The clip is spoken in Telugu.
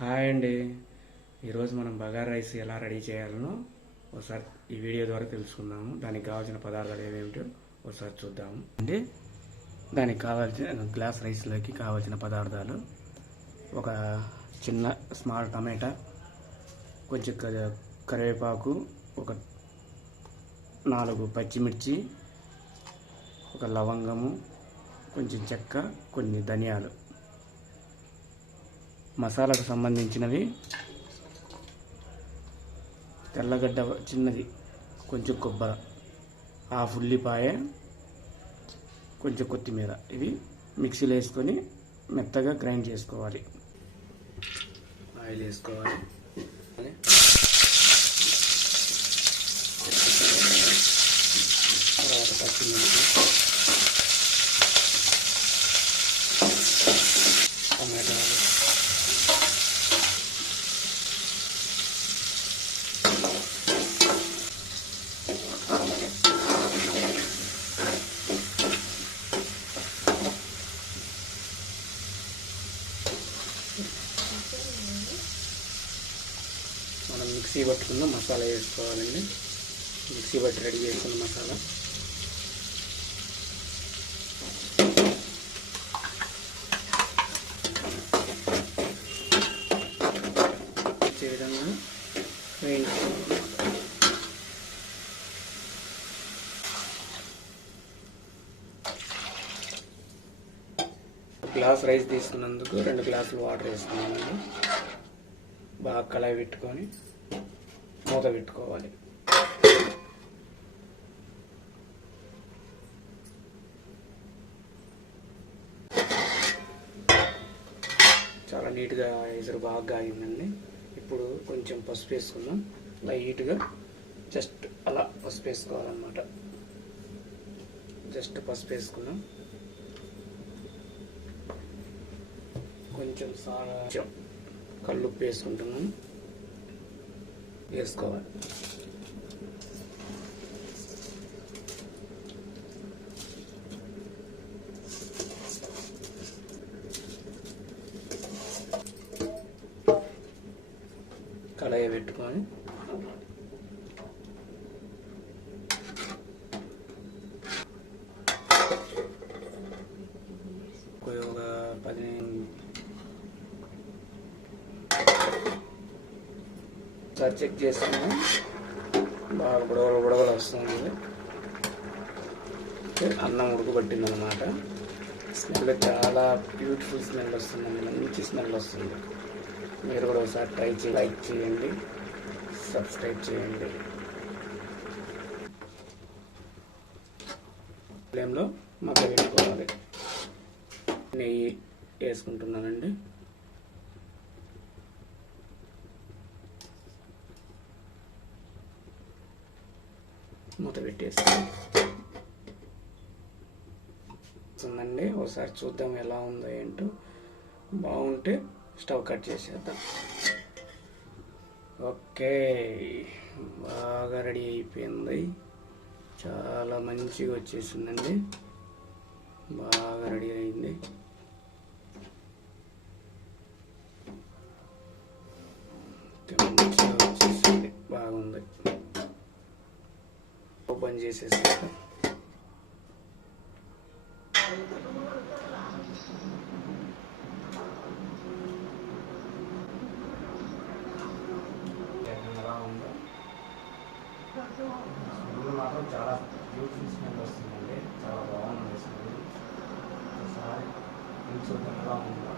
హాయ్ అండి. ఈరోజు మనం బగారా రైస్ ఎలా రెడీ చేయాలనో ఒకసారి ఈ వీడియో ద్వారా తెలుసుకుందాము. దానికి కావాల్సిన పదార్థాలు ఏమేమిటో ఒకసారి చూద్దాము. అండి దానికి కావాల్సిన గ్లాస్ రైస్లోకి కావాల్సిన పదార్థాలు. ఒక చిన్న స్మాల్ టమాటా కొంచెం కరివేపాకు ఒక నాలుగు పచ్చిమిర్చి ఒక లవంగము కొంచెం చెక్క కొన్ని ధనియాలు. మసాలాకు సంబంధించినవి. తెల్లగడ్డ చిన్నది కొంచెం కొబ్బరి హాఫ్ ఉల్లిపాయ కొంచెం కొత్తిమీర. ఇవి మిక్సీలో వేసుకొని మెత్తగా గ్రైండ్ చేసుకోవాలి. ఆయిల్ వేసుకోవాలి తర్వాత పచ్చిమిర్చి టమాటాలు మనం మిక్సీ పట్టుకున్న మసాలా వేసుకోవాలండి. మిక్సీ పట్టి రెడీ చేసుకున్న మసాలా. వచ్చే విధంగా వేయించుకోవాలి గ్లాస్ రైస్ తీసుకున్నందుకు రెండు గ్లాసులు వాటర్ వేసుకున్నాను బాగా కళాయి పెట్టుకొని మూత పెట్టుకోవాలి. చాలా నీట్గా ఎదురు బాగా కాగిందండి ఇప్పుడు కొంచెం పసుపు వేసుకుందాం. లైట్గా జస్ట్ అలా పసుపు వేసుకోవాలన్నమాట. జస్ట్ పసుపు వేసుకుందాం. కొంచెం సాగా కల్లుప్పు వేసుకుంటున్నాను. వేసుకోవాలి కళాయి పెట్టుకొని ఒక పది ఒకసారి చెక్ చేస్తాము. బాగా బుడగలు బుడగలు వస్తుంది. అన్నం ఉడకబట్టింది అనమాట స్మెల్ చాలా బ్యూటిఫుల్ స్మెల్ వస్తుందండి మంచి స్మెల్ వస్తుంది. మీరు కూడా ఒకసారి ట్రై చేయి లైక్ చేయండి సబ్స్క్రైబ్ చేయండి. ఫ్లేమ్లో మగ్గ పెట్టుకోవాలి నెయ్యి వేసుకుంటున్నానండి. మూత పెట్టేస్తాం ఉందండి ఒకసారి చూద్దాం ఎలా ఉందో ఏంటో. బాగుంటే స్టవ్ కట్ చేసేద్దాం. ఓకే బాగా రెడీ అయిపోయింది. చాలా మంచిగా వచ్చేసిందండి. బాగా రెడీ అయింది. ఓపెన్ చేసేసాక ఎలా ఉందో స్మెల్ మాత్రం చాలా బ్యూటిఫుల్ స్మెల్ వస్తుందండి చాలా బాగుంది స్మెల్ ఒకసారి చూద్దాం ఎలా ఉందో